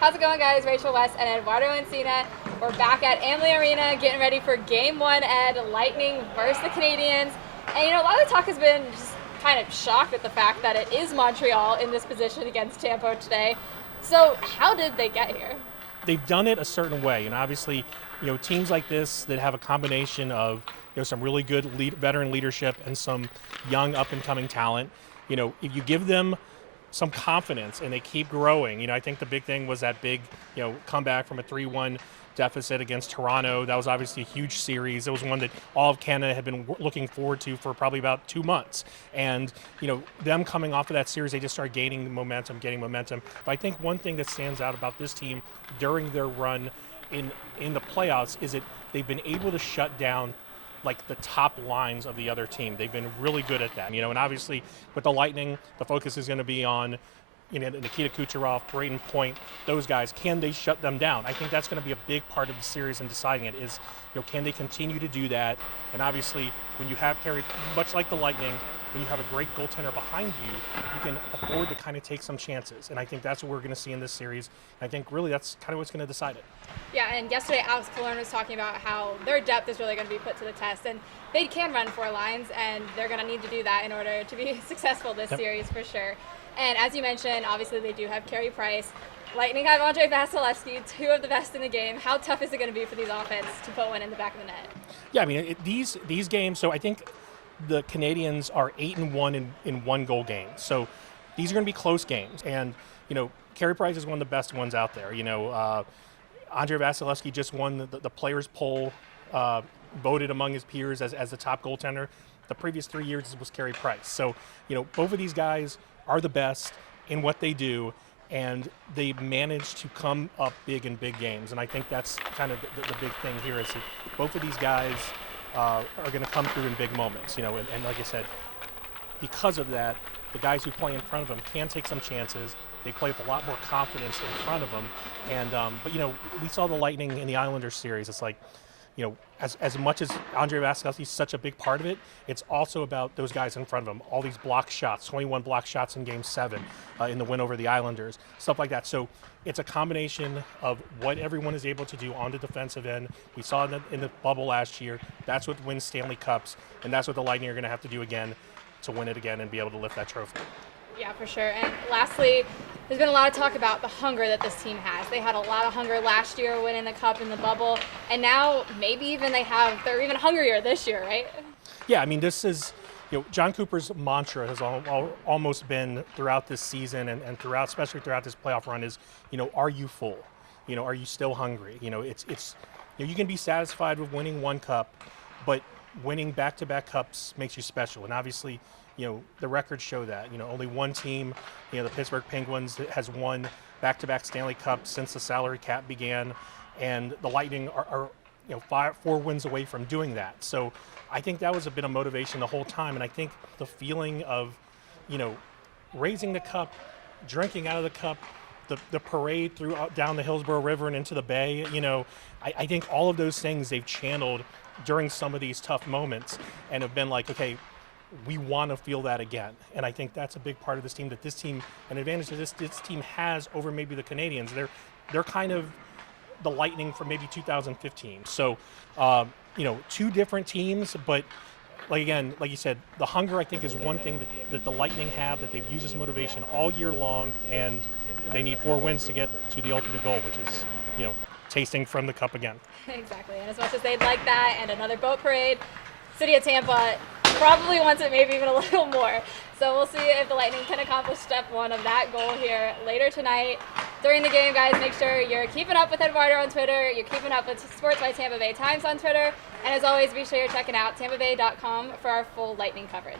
How's it going, guys? Rachel West and Eduardo Encina. We're back at Amalie Arena getting ready for Game 1 Lightning versus the Canadiens. And, a lot of the talk has been just kind of shocked at the fact that it is Montreal in this position against Tampa today. So how did they get here? They've done it a certain way, and obviously, teams like this that have a combination of some really good veteran leadership and some young up-and-coming talent. If you give them some confidence and they keep growing, I think the big thing was that big, comeback from a 3-1 deficit against Toronto. That was obviously a huge series. It was one that all of Canada had been looking forward to for probably about 2 months. And, them coming off of that series, they just started gaining momentum. But I think one thing that stands out about this team during their run in the playoffs is that they've been able to shut down the top lines of the other team. They've been really good at that, and obviously with the Lightning, the focus is going to be on, Nikita Kucherov, Brayden Point, those guys. Can they shut them down? I think that's going to be a big part of the series and deciding it is, can they continue to do that? And obviously, when you have Carey, much like the Lightning, when you have a great goaltender behind you, you can afford to kind of take some chances. And I think that's what we're going to see in this series. And I think really that's kind of what's going to decide it. Yeah, and yesterday Alex Killorn was talking about how their depth is really going to be put to the test. And they can run 4 lines, and they're going to need to do that in order to be successful this series for sure. And as you mentioned, obviously they do have Carey Price. Lightning have Andrei Vasilevsky, 2 of the best in the game. How tough is it going to be for these offense to put one in the back of the net? Yeah, I mean, these games, so I think the Canadiens are 8-1 in 1-goal games. So these are going to be close games. And, Carey Price is one of the best ones out there. Andrei Vasilevsky just won the players' poll, voted among his peers as the top goaltender. The previous 3 years was Carey Price. So, both of these guys are the best in what they do, and they manage to come up big in big games. And I think that's kind of the big thing here is that both of these guys are going to come through in big moments, and like I said, because of that, the guys who play in front of them can take some chances. They play with a lot more confidence in front of them. And, but, we saw the Lightning in the Islanders series. It's like, as much as Andrei Vasilevsky is such a big part of it, it's also about those guys in front of him. All these block shots, 21 block shots in Game 7 in the win over the Islanders, stuff like that. So it's a combination of what everyone is able to do on the defensive end. We saw it in the bubble last year. That's what wins Stanley Cups, and that's what the Lightning are going to have to do again to win it again and be able to lift that trophy. Yeah, for sure. And lastly, there's been a lot of talk about the hunger that this team has. They had a lot of hunger last year winning the Cup in the bubble, and now maybe even they're even hungrier this year, right? Yeah, I mean, this is, John Cooper's mantra has almost been throughout this season and especially throughout this playoff run is, are you full? Are you still hungry? It's you can be satisfied with winning 1 cup, but winning back-to-back cups makes you special. And obviously, the records show that. Only one team, the Pittsburgh Penguins, has won back-to-back Stanley Cups since the salary cap began, and the Lightning are 4 wins away from doing that. So I think that was a bit of motivation the whole time, and I think the feeling of, raising the cup, drinking out of the cup, the parade down the Hillsborough River and into the bay, I think all of those things they've channeled during some of these tough moments and have been like, okay, we want to feel that again. And I think that's a big part of this team, an advantage that this team has over maybe the Canadiens. They're kind of the Lightning from maybe 2015. So, 2 different teams, but like you said, the hunger I think is one thing that the Lightning have that they've used as motivation all year long, and they need 4 wins to get to the ultimate goal, which is, tasting from the cup again. Exactly, and as much as they'd like that and another boat parade, City of Tampa probably wants it maybe even a little more. So we'll see if the Lightning can accomplish step 1 of that goal here later tonight. During the game, guys, make sure you're keeping up with Eduardo on Twitter, you're keeping up with Sports by Tampa Bay Times on Twitter, and as always, be sure you're checking out tampabay.com for our full Lightning coverage.